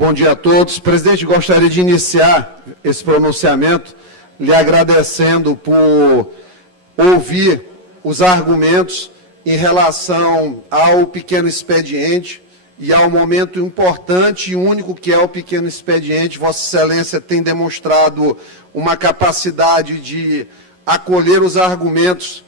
Bom dia a todos. Presidente, gostaria de iniciar esse pronunciamento lhe agradecendo por ouvir os argumentos em relação ao pequeno expediente e ao momento importante e único que é o pequeno expediente. Vossa Excelência tem demonstrado uma capacidade de acolher os argumentos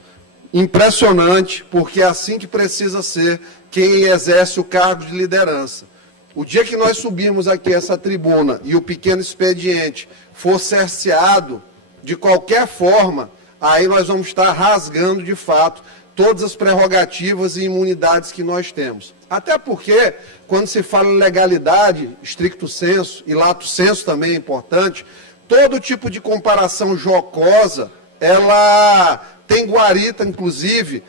impressionante, porque é assim que precisa ser quem exerce o cargo de liderança. O dia que nós subirmos aqui essa tribuna e o pequeno expediente for cerceado de qualquer forma, aí nós vamos estar rasgando, de fato, todas as prerrogativas e imunidades que nós temos. Até porque, quando se fala em legalidade, stricto sensu, e lato sensu também é importante, todo tipo de comparação jocosa, ela tem guarida, inclusive,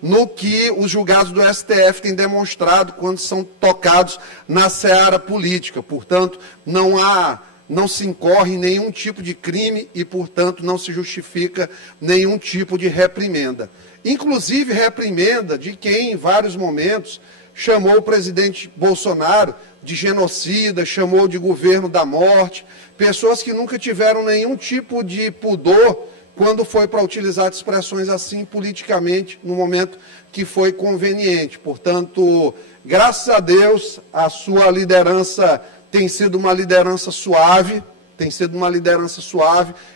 no que os julgados do STF têm demonstrado quando são tocados na seara política. Portanto, não se incorre em nenhum tipo de crime e, portanto, não se justifica nenhum tipo de reprimenda. Inclusive, reprimenda de quem, em vários momentos, chamou o presidente Bolsonaro de genocida, chamou de governo da morte, pessoas que nunca tiveram nenhum tipo de pudor quando foi para utilizar expressões assim politicamente, no momento que foi conveniente. Portanto, graças a Deus, a sua liderança tem sido uma liderança suave,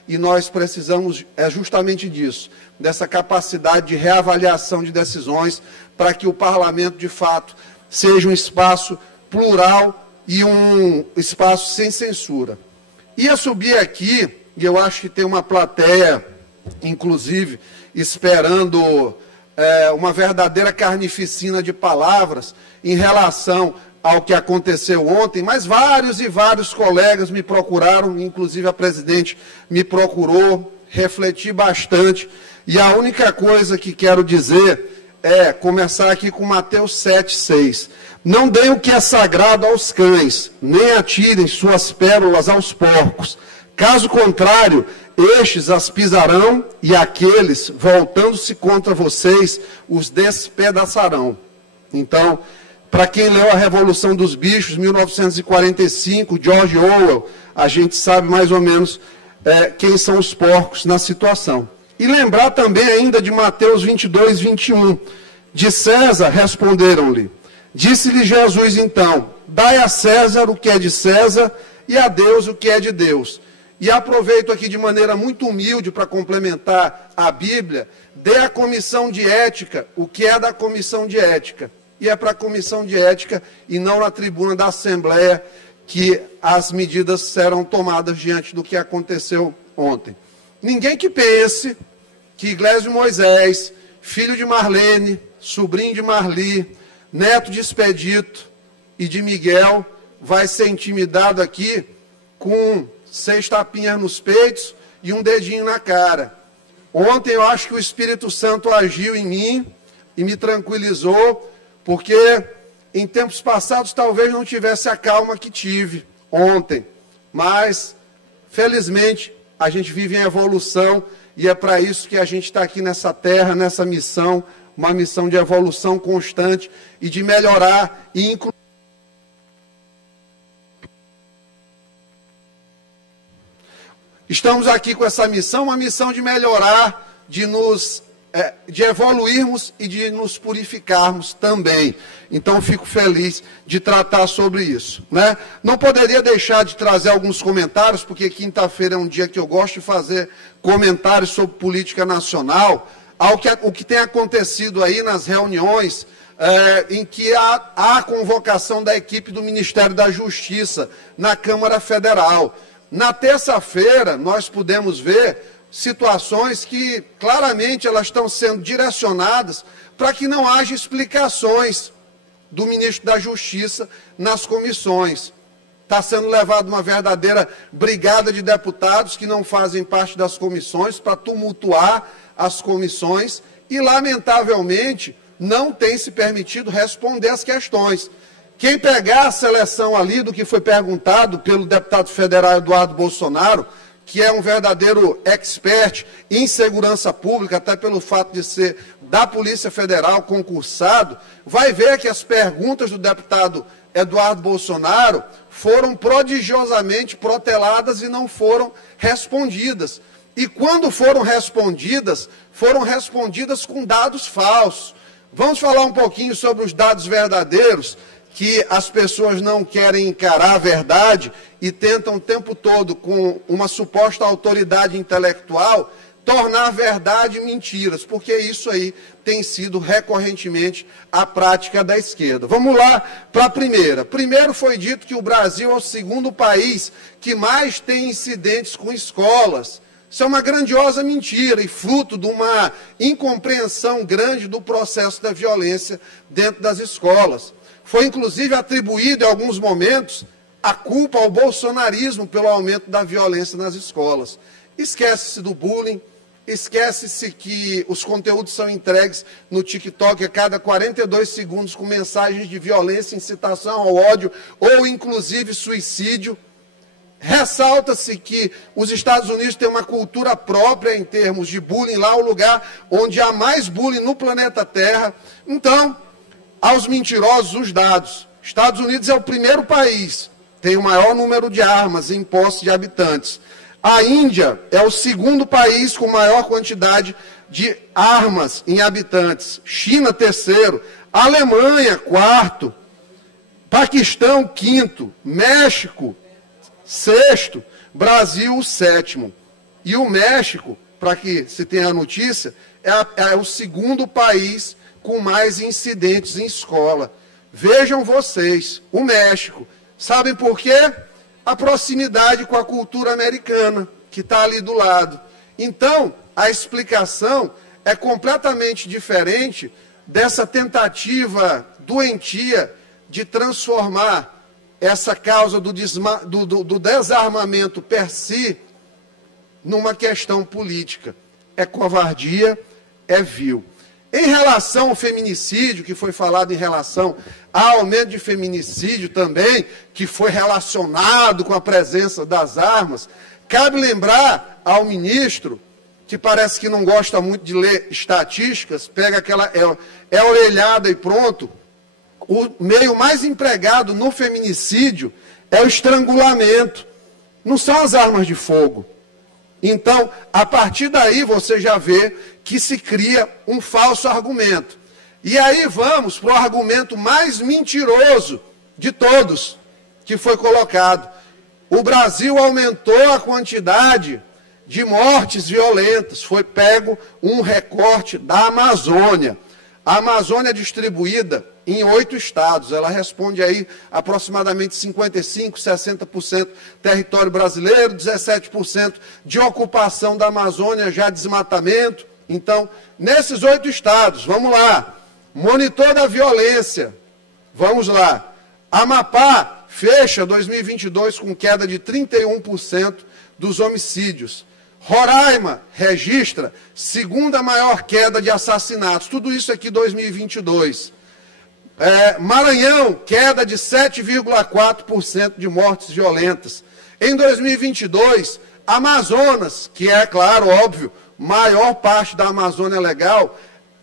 e nós precisamos justamente disso, dessa capacidade de reavaliação de decisões, para que o parlamento, de fato, seja um espaço plural e um espaço sem censura. Ia subir aqui, e eu acho que tem uma plateia, inclusive, esperando uma verdadeira carnificina de palavras em relação ao que aconteceu ontem, mas vários e vários colegas me procuraram, inclusive a presidente me procurou, refleti bastante, e a única coisa que quero dizer é começar aqui com Mateus 7,6. Não deem o que é sagrado aos cães, nem atirem suas pérolas aos porcos. Caso contrário, estes as pisarão e aqueles, voltando-se contra vocês, os despedaçarão. Então, para quem leu A Revolução dos Bichos, 1945, George Orwell, a gente sabe mais ou menos quem são os porcos na situação. E lembrar também ainda de Mateus 22, 21. De César responderam-lhe. Disse-lhe Jesus então, dai a César o que é de César e a Deus o que é de Deus. E aproveito aqui de maneira muito humilde para complementar a Bíblia, dê à comissão de ética o que é da comissão de ética. E é para a comissão de ética e não na tribuna da Assembleia que as medidas serão tomadas diante do que aconteceu ontem. Ninguém que pense que Iglesio Moisés, filho de Marlene, sobrinho de Marli, neto de Expedito e de Miguel, vai ser intimidado aqui com 6 tapinhas nos peitos e um dedinho na cara. Ontem eu acho que o Espírito Santo agiu em mim e me tranquilizou, porque em tempos passados talvez não tivesse a calma que tive ontem. Mas, felizmente, a gente vive em evolução e é para isso que a gente está aqui nessa terra, nessa missão, uma missão de evolução constante e de melhorar e incluir. Estamos aqui com essa missão, uma missão de melhorar, de evoluirmos e de nos purificarmos também. Então, fico feliz de tratar sobre isso, né? Não poderia deixar de trazer alguns comentários, porque quinta-feira é um dia que eu gosto de fazer comentários sobre política nacional, o que tem acontecido aí nas reuniões em que há a convocação da equipe do Ministério da Justiça na Câmara Federal. Na terça-feira, nós pudemos ver situações que, claramente, elas estão sendo direcionadas para que não haja explicações do ministro da Justiça nas comissões. Está sendo levada uma verdadeira brigada de deputados que não fazem parte das comissões para tumultuar as comissões e, lamentavelmente, não tem se permitido responder as questões. Quem pegar a seleção ali do que foi perguntado pelo deputado federal Eduardo Bolsonaro, que é um verdadeiro expert em segurança pública, até pelo fato de ser da Polícia Federal, concursado, vai ver que as perguntas do deputado Eduardo Bolsonaro foram prodigiosamente proteladas e não foram respondidas. E quando foram respondidas com dados falsos. Vamos falar um pouquinho sobre os dados verdadeiros, que as pessoas não querem encarar a verdade e tentam o tempo todo, com uma suposta autoridade intelectual, tornar verdade mentiras, porque isso aí tem sido recorrentemente a prática da esquerda. Vamos lá para a primeira. Primeiro foi dito que o Brasil é o segundo país que mais tem incidentes com escolas. Isso é uma grandiosa mentira e fruto de uma incompreensão grande do processo da violência dentro das escolas. Foi, inclusive, atribuído, em alguns momentos, a culpa ao bolsonarismo pelo aumento da violência nas escolas. Esquece-se do bullying, esquece-se que os conteúdos são entregues no TikTok a cada 42 segundos com mensagens de violência, incitação ao ódio ou, inclusive, suicídio. Ressalta-se que os Estados Unidos têm uma cultura própria em termos de bullying, lá é o lugar onde há mais bullying no planeta Terra. Então, aos mentirosos os dados. Estados Unidos é o primeiro país, tem o maior número de armas em posse de habitantes. A Índia é o segundo país com maior quantidade de armas em habitantes. China, terceiro. Alemanha, quarto. Paquistão, quinto. México, sexto. Brasil, sétimo. E o México, para que se tenha a notícia, é o segundo país com mais incidentes em escola. Vejam vocês, o México. Sabem por quê? A proximidade com a cultura americana, que está ali do lado. Então, a explicação é completamente diferente dessa tentativa doentia de transformar essa causa do desarmamento per si numa questão política. É covardia, é vil. Em relação ao feminicídio, que foi falado em relação ao aumento de feminicídio também, que foi relacionado com a presença das armas, cabe lembrar ao ministro, que parece que não gosta muito de ler estatísticas, pega aquela orelhada e pronto, o meio mais empregado no feminicídio é o estrangulamento, não são as armas de fogo. Então, a partir daí você já vê que se cria um falso argumento. E aí vamos para o argumento mais mentiroso de todos que foi colocado. O Brasil aumentou a quantidade de mortes violentas. Foi pego um recorte da Amazônia. A Amazônia é distribuída em 8 estados. Ela responde aí aproximadamente 55%, 60% território brasileiro, 17% de ocupação da Amazônia, já desmatamento. Então, nesses 8 estados, vamos lá. Monitor da violência, vamos lá. Amapá fecha 2022 com queda de 31% dos homicídios. Roraima registra segunda maior queda de assassinatos. Tudo isso aqui 2022. Maranhão, queda de 7,4% de mortes violentas. Em 2022, Amazonas, que é, claro, óbvio, maior parte da Amazônia legal,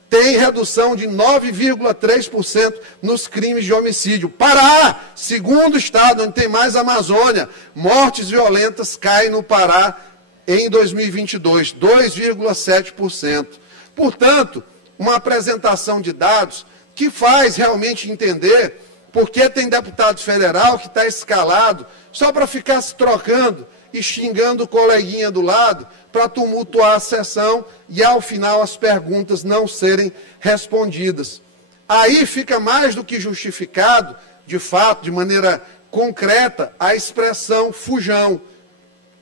tem redução de 9,3% nos crimes de homicídio. Pará, segundo estado onde tem mais Amazônia, mortes violentas caem no Pará em 2022, 2,7%. Portanto, uma apresentação de dados que faz realmente entender porque tem deputado federal que está escalado só para ficar se trocando e xingando o coleguinha do lado para tumultuar a sessão e, ao final, as perguntas não serem respondidas. Aí fica mais do que justificado, de fato, de maneira concreta, a expressão fujão.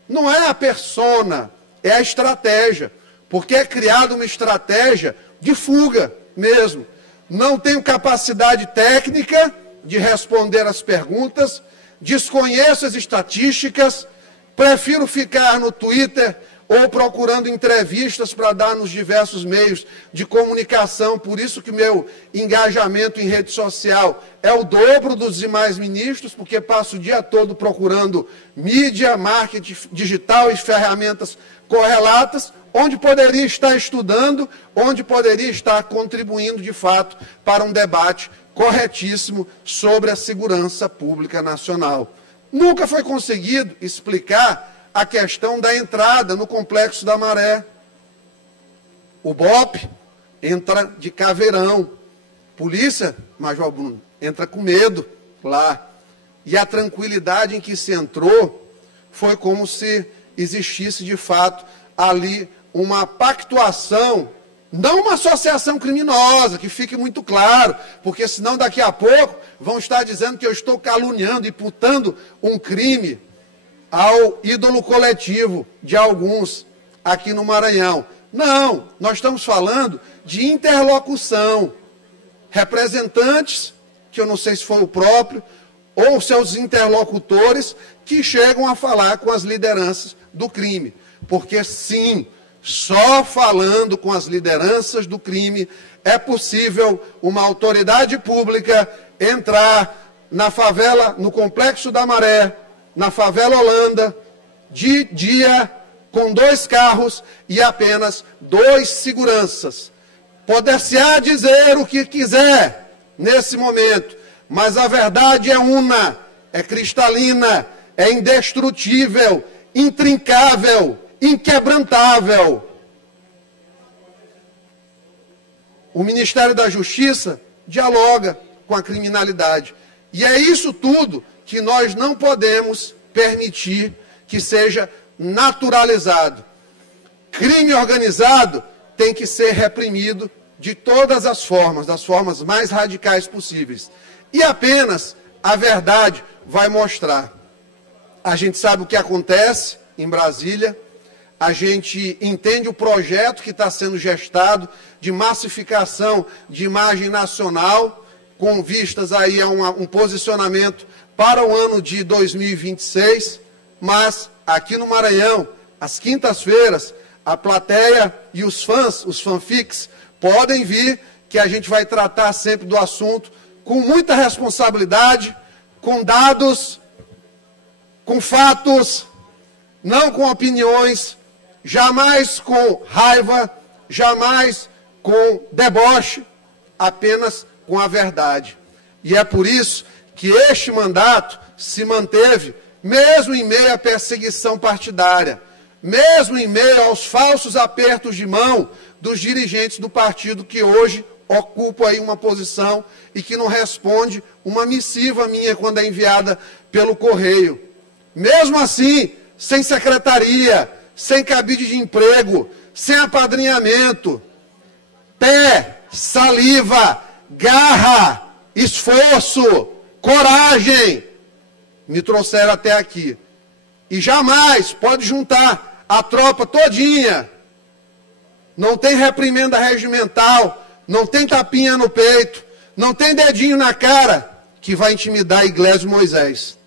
Não é a persona, é a estratégia, porque é criada uma estratégia de fuga mesmo. Não tenho capacidade técnica de responder as perguntas, desconheço as estatísticas, prefiro ficar no Twitter ou procurando entrevistas para dar nos diversos meios de comunicação, por isso que meu engajamento em rede social é o dobro dos demais ministros, porque passo o dia todo procurando mídia, marketing digital e ferramentas correlatas, onde poderia estar estudando, onde poderia estar contribuindo de fato para um debate corretíssimo sobre a segurança pública nacional. Nunca foi conseguido explicar a questão da entrada no Complexo da Maré. O BOPE entra de caveirão. Polícia, Major Bruno, entra com medo lá. E a tranquilidade em que se entrou foi como se existisse, de fato, ali uma pactuação, não uma associação criminosa, que fique muito claro, porque senão daqui a pouco vão estar dizendo que eu estou caluniando, imputando um crime ao ídolo coletivo de alguns aqui no Maranhão. Não, nós estamos falando de interlocução. Representantes, que eu não sei se foi o próprio, ou seus interlocutores, que chegam a falar com as lideranças do crime. Porque, sim, só falando com as lideranças do crime é possível uma autoridade pública entrar na favela, no Complexo da Maré, na favela Holanda, de dia, com 2 carros e apenas 2 seguranças. Poder-se-á dizer o que quiser nesse momento, mas a verdade é una, é cristalina, é indestrutível, intrincável, inquebrantável. O Ministério da Justiça dialoga com a criminalidade. E é isso tudo que nós não podemos permitir que seja naturalizado. Crime organizado tem que ser reprimido de todas as formas, das formas mais radicais possíveis. E apenas a verdade vai mostrar. A gente sabe o que acontece em Brasília, a gente entende o projeto que está sendo gestado de massificação de imagem nacional, com vistas aí a um posicionamento para o ano de 2026, mas aqui no Maranhão, às quintas-feiras, a plateia e os fãs, os fanfics, podem vir, que a gente vai tratar sempre do assunto com muita responsabilidade, com dados, com fatos, não com opiniões, jamais com raiva, jamais com deboche, apenas com a verdade. E é por isso que este mandato se manteve, mesmo em meio à perseguição partidária, mesmo em meio aos falsos apertos de mão dos dirigentes do partido que hoje ocupa aí uma posição e que não responde uma missiva minha quando é enviada pelo correio. Mesmo assim, sem secretaria, sem cabide de emprego, sem apadrinhamento, pé, saliva, garra, esforço, coragem, me trouxeram até aqui. E jamais pode juntar a tropa todinha. Não tem reprimenda regimental, não tem tapinha no peito, não tem dedinho na cara que vai intimidar Iglesias Moisés.